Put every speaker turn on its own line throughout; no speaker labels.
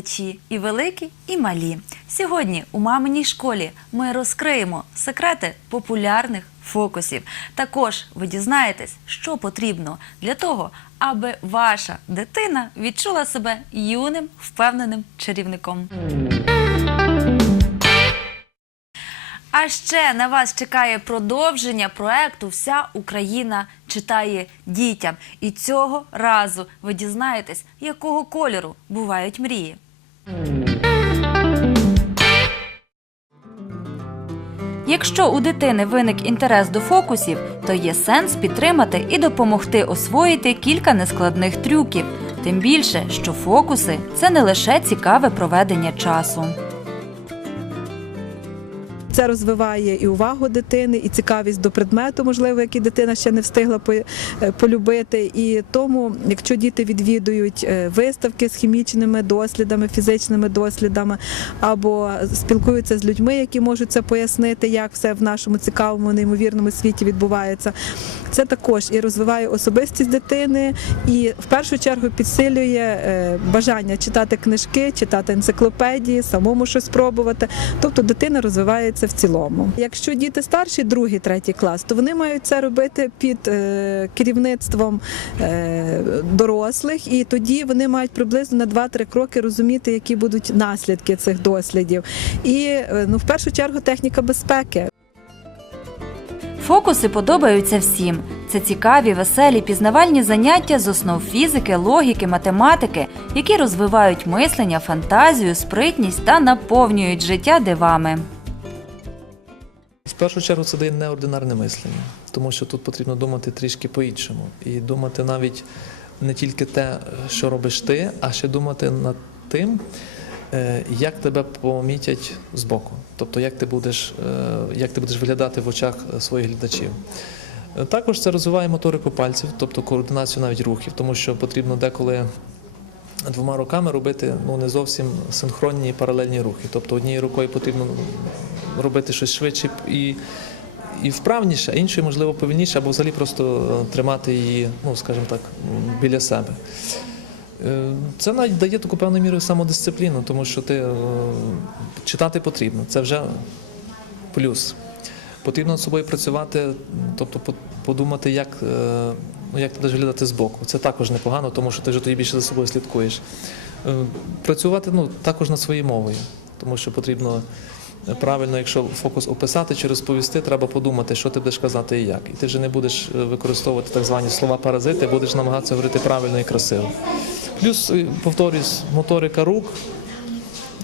Глядачі, і великі, і малі. Сьогодні у маминій школі ми розкриємо секрети популярних фокусів. Також ви дізнаєтесь, що потрібно для того, аби ваша дитина відчула себе юним, впевненим чарівником. А ще на вас чекає продовження проекту Вся Україна читає дітям. І цього разу ви дізнаєтесь, якого кольору бувають мрії. Якщо у дитини виник інтерес до фокусів, то є сенс підтримати і допомогти освоїти кілька нескладних трюків. Тим більше, що фокуси це не лише цікаве проведення часу.
Це розвиває і увагу дитини, і цікавість до предмету, можливо, який дитина ще не встигла е, полюбити. І тому, якщо діти відвідують е, виставки з хімічними дослідами, фізичними дослідами, або спілкуються з людьми, які можуть це пояснити, як все в нашому цікавому, неймовірному світі відбувається, це також і розвиває особистість дитини, і в першу чергу підсилює е, бажання читати книжки, читати енциклопедії, самому щось спробувати. Тобто дитина розвивається в цілому. Якщо діти старші, другий, третій клас, то вони мають це робити під е, керівництвом е, дорослих, і тоді вони мають приблизно на 2-3 кроки розуміти, які будуть наслідки цих дослідів. І ну, в першу чергу техніка безпеки.
Фокуси подобаються всім. Це цікаві, веселі, пізнавальні заняття з основ фізики, логіки, математики, які розвивають мислення, фантазію, спритність та наповнюють життя дивами.
В першу чергу це дає неординарне мислення, тому що тут потрібно думати трішки по-іншому. І думати навіть не тільки те, що робиш ти, а ще думати над тим, як тебе помітять збоку. Тобто, як ти будеш, е, як ти будеш виглядати в очах своїх глядачів. Е, Також це розвиває моторику пальців, тобто координацію навіть рухів, тому що потрібно деколи двома руками робити ну, не зовсім синхронні паралельні рухи. Тобто однією рукою потрібно робити щось швидше і, і вправніше, а іншою, можливо, повільніше, або взагалі просто е, тримати її, ну, скажімо так, біля себе. Е, Це навіть дає таку певну міру самодисципліну, тому що ти е, читати потрібно. Це вже плюс. Потрібно над собою працювати, тобто подумати, як, е, ну, як ти будеш виглядати збоку. Це також непогано, тому що ти вже тоді більше за собою слідкуєш. Працювати ну, також над своєю мовою, тому що потрібно правильно, якщо фокус описати чи розповісти, треба подумати, що ти будеш казати і як. І ти вже не будеш використовувати так звані слова паразити, будеш намагатися говорити правильно і красиво. Плюс, е, повторюсь, моторика рук,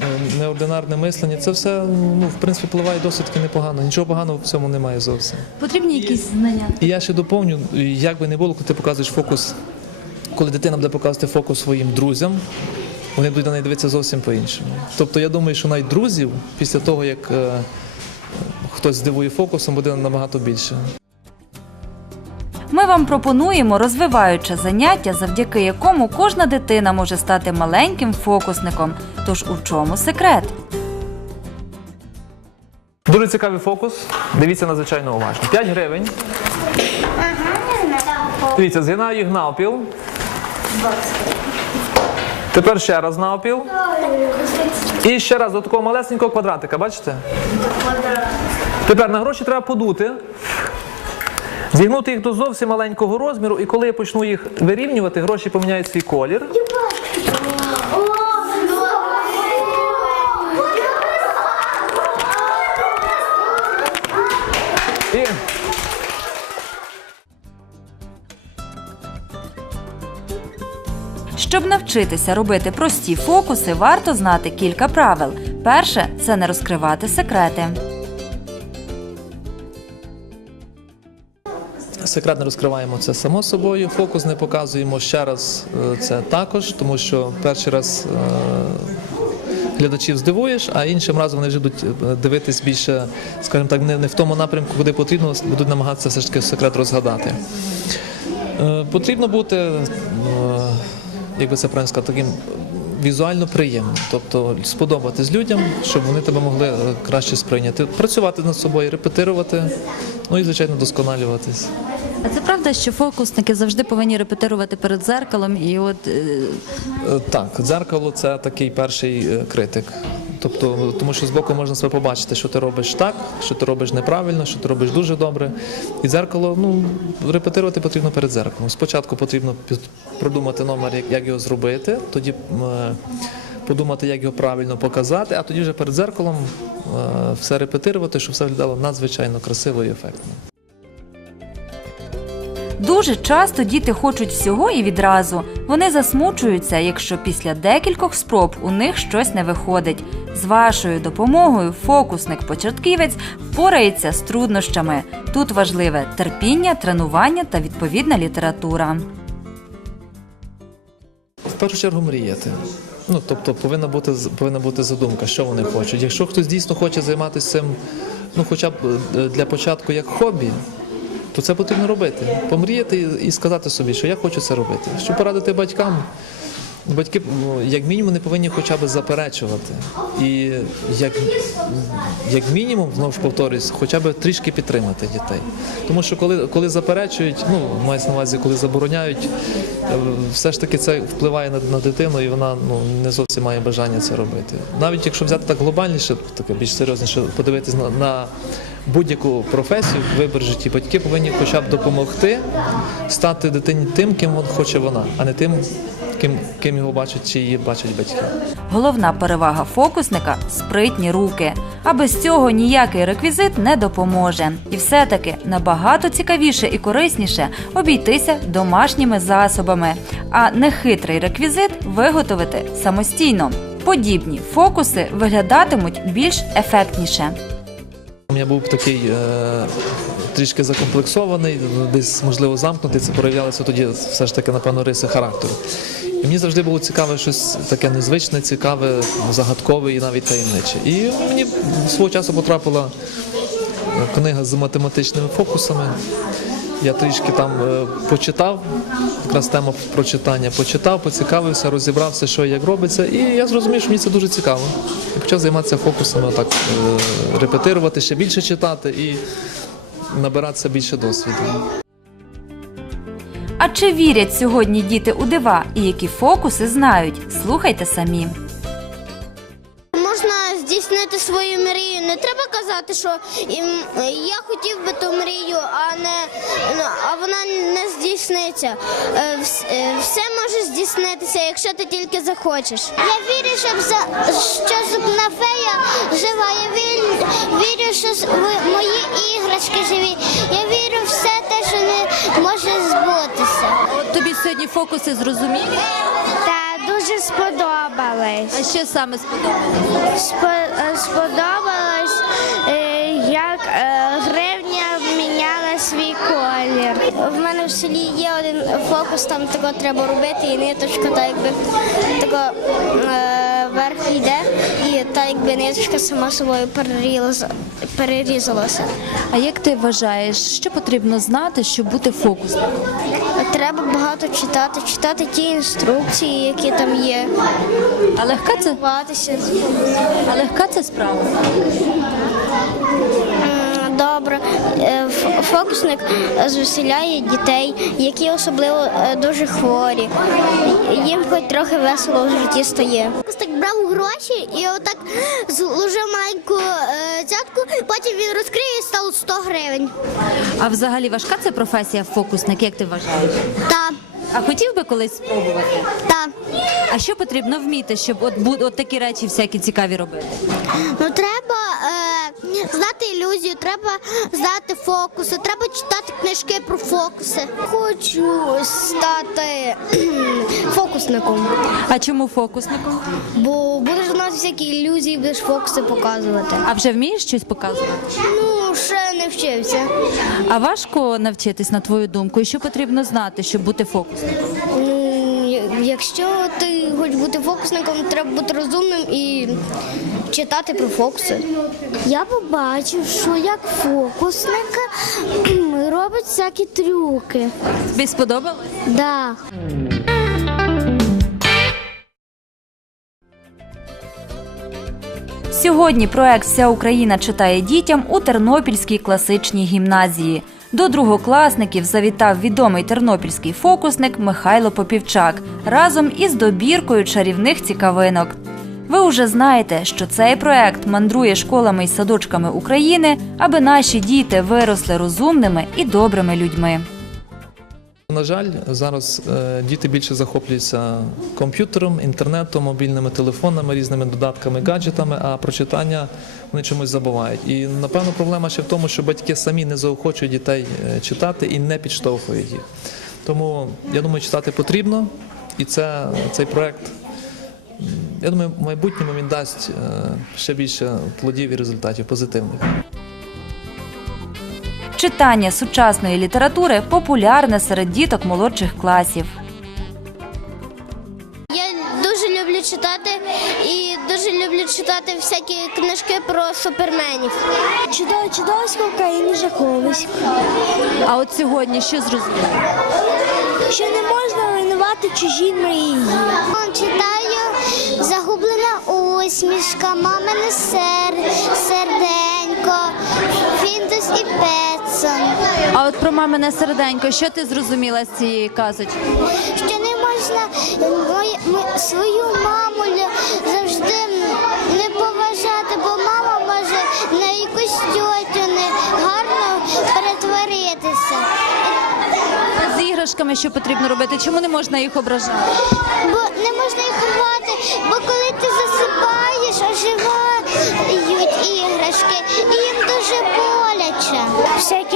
е, неординарне мислення, це все ну, в принципі впливає досить таки непогано. Нічого поганого в цьому немає зовсім.
Потрібні якісь знання.
І я ще доповню, як би не було, коли ти показуєш фокус, коли дитина буде показувати фокус своїм друзям, вони будуть на неї дивитися зовсім по-іншому. Тобто я думаю, що навіть друзів після того, як е, хтось здивує фокусом, буде набагато більше.
Ми вам пропонуємо розвиваюче заняття, завдяки якому кожна дитина може стати маленьким фокусником. Тож у чому секрет?
Дуже цікавий фокус. Дивіться надзвичайно уважно. 5 гривень. Дивіться, згинаю їх навпіл. Тепер ще раз навпіл. І ще раз до такого малесенького квадратика, бачите? Тепер на гроші треба подути. Зігнути їх до зовсім маленького розміру, і коли я почну їх вирівнювати, гроші поміняють свій колір.
Щоб навчитися робити прості фокуси, варто знати кілька правил. Перше це не розкривати секрети.
Секрет не розкриваємо це само собою. Фокус не показуємо ще раз е, це також, тому що перший раз е, глядачів здивуєш, а іншим разом вони вже будуть е, дивитись більше, скажімо так, не в тому напрямку, куди потрібно, будуть намагатися все ж таки секрет розгадати. Потрібно бути, як би це правильно сказати, таким візуально приємним, тобто сподобатись людям, щоб вони тебе могли краще сприйняти. Працювати над собою, репетирувати, ну і звичайно досконалюватись.
А це правда, що фокусники завжди повинні репетирувати перед зеркалом і от е,
Е, Так, дзеркало це такий перший е, критик. Тобто, тому що збоку можна себе побачити, що ти робиш так, що ти робиш неправильно, що ти робиш дуже добре. І дзеркало, ну, репетирувати потрібно перед дзеркалом. Спочатку потрібно продумати номер, як, його зробити, тоді подумати, як його правильно показати, а тоді вже перед дзеркалом все репетирувати, щоб все виглядало надзвичайно красиво і ефектно.
Дуже часто діти хочуть всього і відразу. Вони засмучуються, якщо після декількох спроб у них щось не виходить. З вашою допомогою фокусник-початківець впорається з труднощами. Тут важливе терпіння, тренування та відповідна література.
В першу чергу мріяти. Ну, тобто повинна бути повинна бути задумка, що вони хочуть. Якщо хтось дійсно хоче займатися цим, ну хоча б е, для початку як хобі, то це потрібно робити. Помріяти і- сказати собі, що я хочу це робити. Щоб порадити батькам. Батьки, ну, як мінімум, не повинні хоча б заперечувати. І як, як мінімум, знову ж повторюсь, хоча б трішки підтримати дітей. Тому що коли, коли заперечують, ну мається на увазі, коли забороняють, е, все ж таки це впливає на, на дитину, і вона ну, не зовсім має бажання це робити. Навіть якщо взяти так глобальніше, таке більш серйозніше, подивитись на, на будь-яку професію, вибір житті, батьки повинні хоча б допомогти стати дитині тим, ким хоче вона, а не тим, ким, ким його бачать чи її бачать батьки.
Головна перевага фокусника спритні руки. А без цього ніякий реквізит не допоможе. І все-таки набагато цікавіше і корисніше обійтися домашніми засобами, а нехитрий реквізит виготовити самостійно. Подібні фокуси виглядатимуть більш ефектніше.
Я був такий е, трішки закомплексований, десь можливо замкнутий. Це проявлялося тоді все ж таки, напевно, риси характеру. Мені завжди було цікаве щось таке незвичне, цікаве, загадкове і навіть таємниче. І мені свого часу потрапила книга з математичними фокусами. Я трішки там е, почитав, якраз тема прочитання, почитав, поцікавився, розібрався, що і як робиться, і я зрозумів, що мені це дуже цікаво. І почав займатися фокусами, отак, е, репетирувати, ще більше читати і набиратися більше досвіду.
А чи вірять сьогодні діти у дива і які фокуси знають? Слухайте самі.
Можна здійснити свою мрію. Не треба казати, що я хотів би ту мрію, а не ну, а вона не здійсниться. Е, е, Все може здійснитися, якщо ти тільки захочеш. Я вірю, що, що зубна фея жива. Я вірю, що мої іграшки живі. Я може збутися.
От тобі сьогодні фокуси зрозумілі?
Та дуже сподобалось.
А що саме сподобалося?
Спо- е, сподобалось, е, як е, гривня міняла свій колір. В мене в селі є один фокус, там тако треба робити, і ниточка так якби тако е, вверх йде, і та якби ниточка сама собою перерізалася. перерізалася.
А як ти вважаєш, що потрібно знати, щоб бути фокусником?
Треба багато читати, читати ті інструкції, які там є.
А легка це, а легка це справа?
Добре, Е, фокусник звеселяє дітей, які особливо е, дуже хворі. Їм хоч трохи весело в житті стає. Фокусник брав гроші і отак зложив маленьку е, цятку, потім він розкриє і стало 100 гривень.
А взагалі важка це професія фокусник, як ти вважаєш?
Та,
А хотів би колись спробувати?
та.
А що потрібно вміти, щоб от, бу- от такі речі всякі цікаві робити?
Ну треба е, знати ілюзію, треба знати фокуси, треба читати книжки про фокуси. Хочу стати фокусником,
А чому фокусником?
бо будеш знати всякі ілюзії, будеш фокуси показувати.
А вже вмієш щось показувати?
Ну, ще не вчився.
А важко навчитись на твою думку, і що потрібно знати, щоб бути фокусником?
Ну, якщо ти хочеш бути фокусником, треба бути розумним і читати про фокуси. Я побачив, що як фокусник робить всякі трюки.
Тобі сподобалось?
Да.
Сьогодні проект Вся Україна читає дітям у Тернопільській класичній гімназії. До другокласників завітав відомий тернопільський фокусник Михайло Попівчак разом із добіркою чарівних цікавинок. Ви вже знаєте, що цей проект мандрує школами і садочками України, аби наші діти виросли розумними і добрими людьми.
На жаль, зараз е, діти більше захоплюються комп'ютером, інтернетом, мобільними телефонами, різними додатками, гаджетами, а про читання вони чомусь забувають. І напевно проблема ще в тому, що батьки самі не заохочують дітей е, читати і не підштовхують їх. Тому я думаю, читати потрібно, і це, цей проект, я думаю, в майбутньому він дасть е, ще більше плодів і результатів позитивних.
Читання сучасної літератури популярне серед діток молодших класів.
Я дуже люблю читати і дуже люблю читати всякі книжки про суперменів.
Чудово, чудовисько в країні жаховисько.
А от сьогодні що зрозуміло?
Що не можна руйнувати чужі мрії.
Читаю загублена усмішка, мамине сер, серденько, Фіндус і Петсон.
А от про мамине серденько, що ти зрозуміла з цієї казочки?
Що не можна ми- свою маму завжди не поважати, бо мама може на якусь тьотю не гарно перетворитися.
З іграшками що потрібно робити? Чому не можна їх ображати?
Бо не можна їх ховати, бо коли ти засипаєш, оживають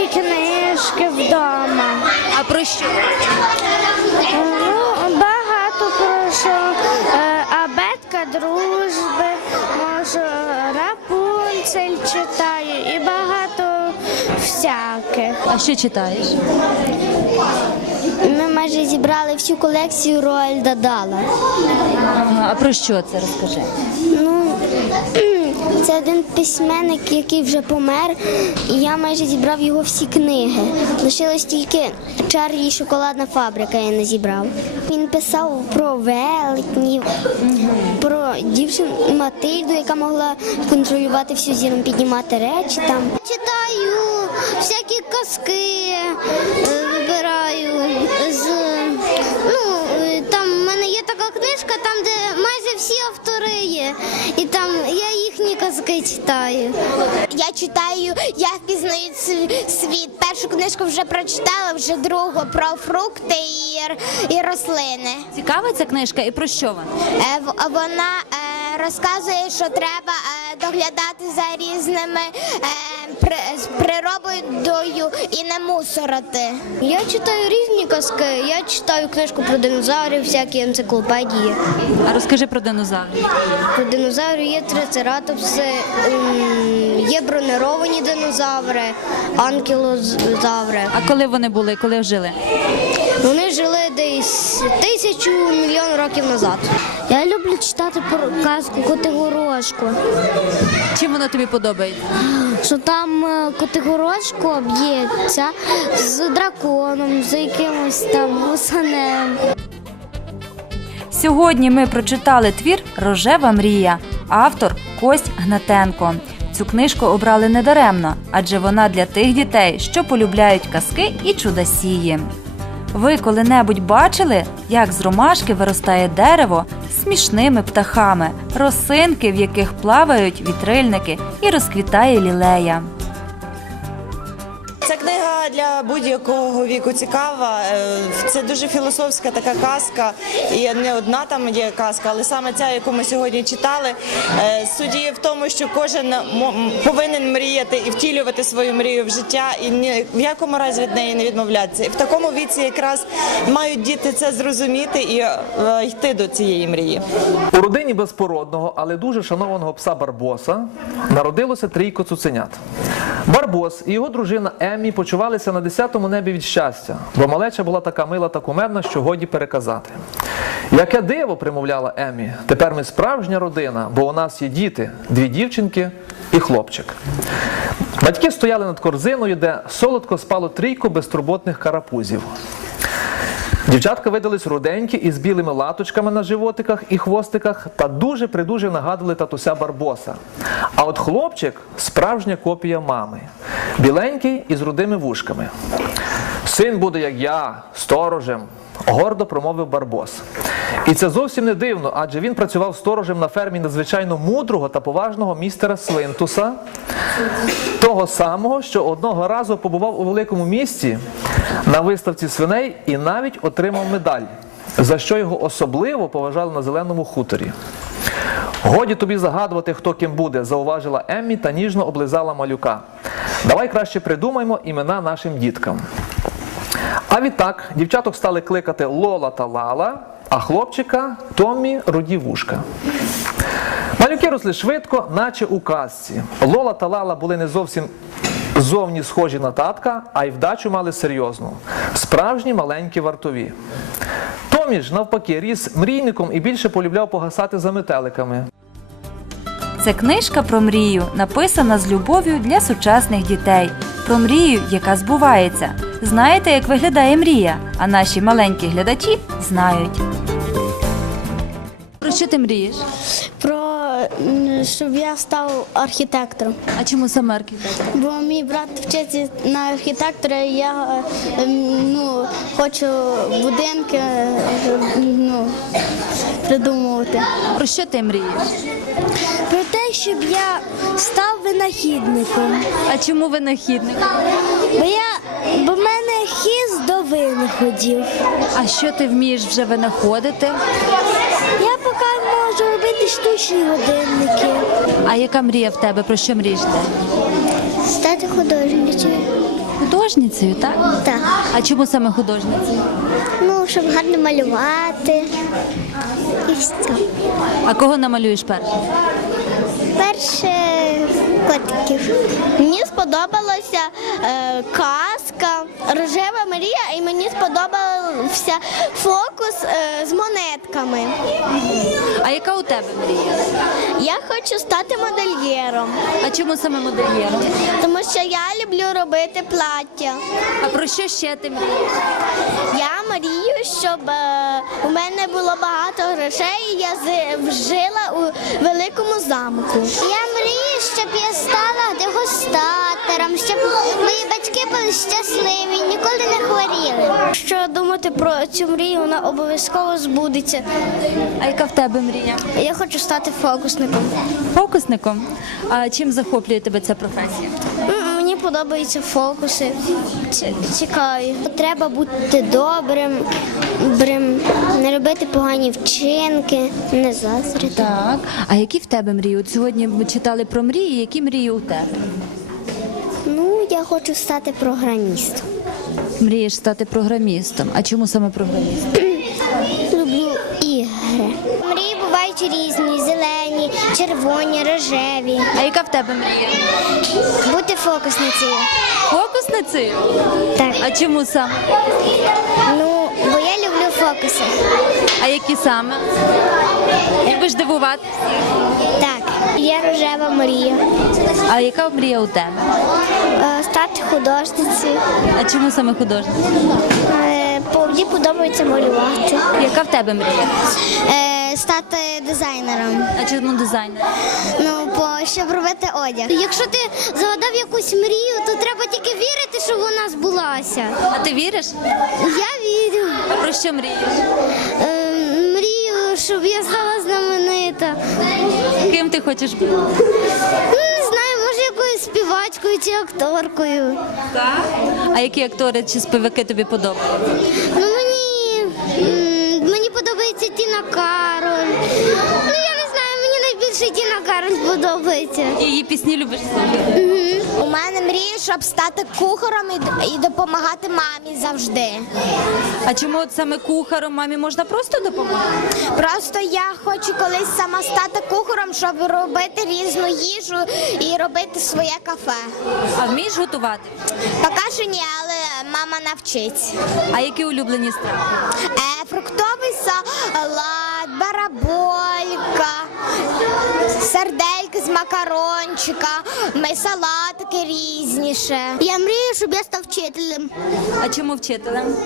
Всякі книжки вдома.
А про що?
Ну, багато про що. Е, Абетка дружби, може, Рапунцель читаю і багато всяких.
А що читаєш?
Ми майже зібрали всю колекцію Роальда Дала.
А про що це розкажи?
Ну, це один письменник, який вже помер, і я майже зібрав його всі книги. Лишилось тільки Чарлі і шоколадна фабрика, я не зібрав. Він писав про велетнів, про дівчину Матильду, яка могла контролювати всю зіру, піднімати речі там. Читаю всякі казки, е, вибираю з ну е, там в мене є така книжка, там де майже всі автори є, і там я їхні казки читаю.
Я читаю, я впізнаю світ. Першу книжку вже прочитала, вже другу про фрукти і, і рослини.
Цікава ця книжка і про що вона?
Е, Вона е, розказує, що треба е, доглядати за різними е, природою і не мусорити.
Я читаю різні казки. Я читаю книжку про динозаврів, всякі енциклопедії.
А розкажи про динозаврів.
Про динозаврів є трицератопси, є бронеровані динозаври, анкілозаври.
А коли вони були, коли жили?
Вони жили десь тисячу мільйон років назад. Я люблю читати про казку Котигорошку.
Чим воно тобі подобається?
Що там е, Котигорошко б'ється з драконом, з якимось там гусанем.
Сьогодні ми прочитали твір Рожева мрія, автор Кость Гнатенко. Цю книжку обрали недаремно, адже вона для тих дітей, що полюбляють казки і чудосії. Ви коли-небудь бачили, як з ромашки виростає дерево смішними птахами, росинки, в яких плавають вітрильники, і розквітає лілея.
Книга для будь-якого віку цікава. Е, Це дуже філософська така казка, і не одна там є казка, але саме ця, яку ми сьогодні читали. е, Суть є в тому, що кожен повинен мріяти і втілювати свою мрію в життя, і ні в якому разі від неї не відмовлятися. І в такому віці якраз мають діти це зрозуміти і е, йти до цієї мрії.
У родині безпородного, але дуже шанованого пса Барбоса народилося трійко цуценят. Барбос і його дружина Еммі почувалися на десятому небі від щастя, бо малеча була така мила та кумедна, що годі переказати. Яке диво, примовляла Емі, тепер ми справжня родина, бо у нас є діти, дві дівчинки і хлопчик. Батьки стояли над корзиною, де солодко спало трійку безтурботних карапузів. Дівчатка видались руденькі із білими латочками на животиках і хвостиках та дуже придуже нагадували татуся Барбоса. А от хлопчик справжня копія мами, біленький із рудими вушками. Син буде, як я, сторожем, гордо промовив Барбос. І це зовсім не дивно, адже він працював сторожем на фермі надзвичайно мудрого та поважного містера Свинтуса, того самого, що одного разу побував у великому місті на виставці свиней і навіть отримав медаль, за що його особливо поважали на зеленому хуторі. Годі тобі загадувати, хто ким буде, зауважила Еммі та ніжно облизала малюка. Давай краще придумаймо імена нашим діткам. А відтак дівчаток стали кликати Лола та Лала, а хлопчика Томмі Руді Вушка. Малюки росли швидко, наче у казці. Лола та Лала були не зовсім зовні схожі на татка, а й вдачу мали серйозну. Справжні маленькі вартові. Томі ж, навпаки, ріс мрійником і більше полюбляв погасати за метеликами.
Це книжка про мрію, написана з любов'ю для сучасних дітей. Про мрію, яка збувається. Знаєте, як виглядає мрія? А наші маленькі глядачі знають. Про що ти мрієш?
Про щоб я став архітектором.
А чому саме архітектор?
Бо мій брат вчиться на архітектора, і я е, ну, хочу будинки е, ну, придумувати.
Про що ти мрієш?
Про те, щоб я став винахідником.
А чому винахідник?
Бо я бо в мене хіст до винаходів.
А що ти вмієш вже винаходити?
Я поки можу робити штучні годинники.
А яка мрія в тебе? Про що мрієш ти?
Стати художницею.
Художницею, так?
Так.
А чому саме художницею?
Ну, щоб гарно малювати. І все.
А кого намалюєш перше?
Перше котиків.
Мені сподобалося е, казка Рожева Марія, і мені сподобався фокус е, з монетками.
А яка у тебе мрія?
Я хочу стати модельєром,
А чому саме модельєром?
тому що я люблю робити плаття.
А про що ще ти мрієш?
Я мрію, щоб е, у мене було багато грошей, і я жила у великому замку.
Я мрію, щоб я стала дегустатором, щоб мої батьки були щасливі, ніколи не хворіли. Що думати про цю мрію, вона обов'язково збудеться.
А яка в тебе мрія?
Я хочу стати фокусником.
Фокусником. А чим захоплює тебе ця професія?
Мені подобаються фокуси. Цікаві. Треба бути добрим, добрим, не робити погані вчинки, не заздрити.
Так. А які в тебе мрії? От сьогодні ми читали про мрії. Які мрії у тебе?
Я хочу стати програмістом.
Мрієш стати програмістом. А чому саме програмістом?
Люблю ігри. Мрії бувають різні: зелені, червоні, рожеві.
А яка в тебе мрія?
Бути фокусницею.
Фокусницею?
Так.
А чому саме?
Ну, бо я люблю фокуси.
А які саме? Любиш дивувати?
Так. Є рожева мрія.
А яка мрія у тебе?
Е, Стати художницею.
А чому саме художник?
Е, Мені подобається малювати.
Яка в тебе мрія?
Е, Стати дизайнером.
А чому дизайнер?
Ну, по щоб робити одяг. Якщо ти загадав якусь мрію, то треба тільки вірити, що вона збулася.
А ти віриш?
Я вірю.
А про що мрієш?
Е, щоб я стала знаменита.
Ким ти хочеш бути?
Ну, не знаю, може якоюсь співачкою чи акторкою.
Так. А які актори чи співаки тобі подобаються?
Ну мені, м, мені подобається Тіна Кароль. Ну я не знаю, мені найбільше Тіна подобається.
І її пісні любиш слухати?
У мене мрія, щоб стати кухарем і, і допомагати мамі завжди.
А чому от саме кухаром мамі можна просто допомогти?
Просто я хочу колись сама стати кухарем, щоб робити різну їжу і робити своє кафе.
А вмієш готувати?
Поки що ні, але мама навчить.
А які улюблені страви?
Е, фруктовий салат, бараболька, сардельки з макарончика, ми салатики різніше.
Я мрію, щоб я став вчителем.
А чому вчителем?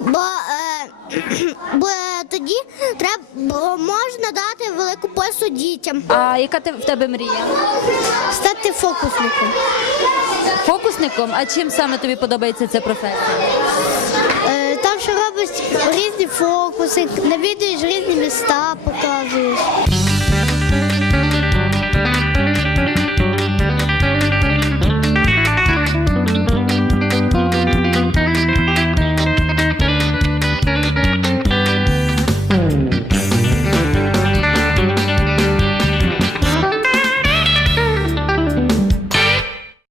Бо е, бо тоді треба можна дати велику пользу дітям,
А яка ти в тебе мрія?
стати фокусником.
Фокусником? А чим саме тобі подобається ця професія?
Е, Там що робиш різні фокуси, навідуєш різні міста, показуєш.